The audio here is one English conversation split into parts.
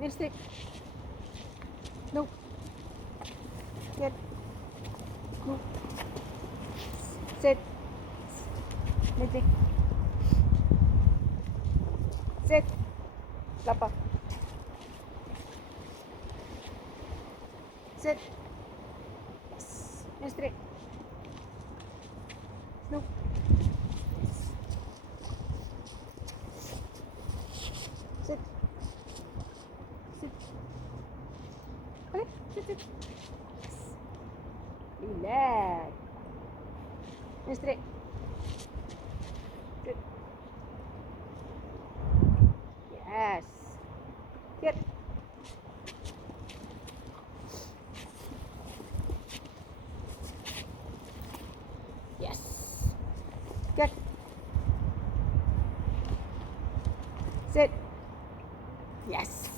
Kneel stick. No. Get. No. Sit. Kneel stick. Sit. Lapa. Sit. Yes. Kneel straight. No. Sit. Sit. Okay. Sit, sit. Yes. Relax. Kneel straight. Sit. Yes. Get. Yes. Get. Sit. Yes.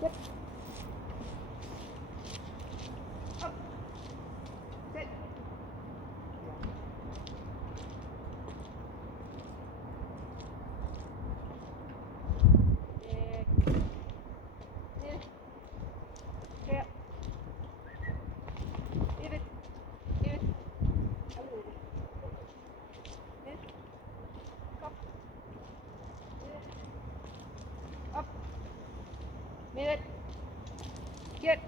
Get. Up. Sit. Back. Kneel. Straight. Pivot. Pivot. Kneel. Up. Kneel. Up. Pivot. Get.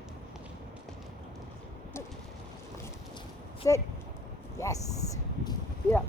Sit. Yes. Yeah.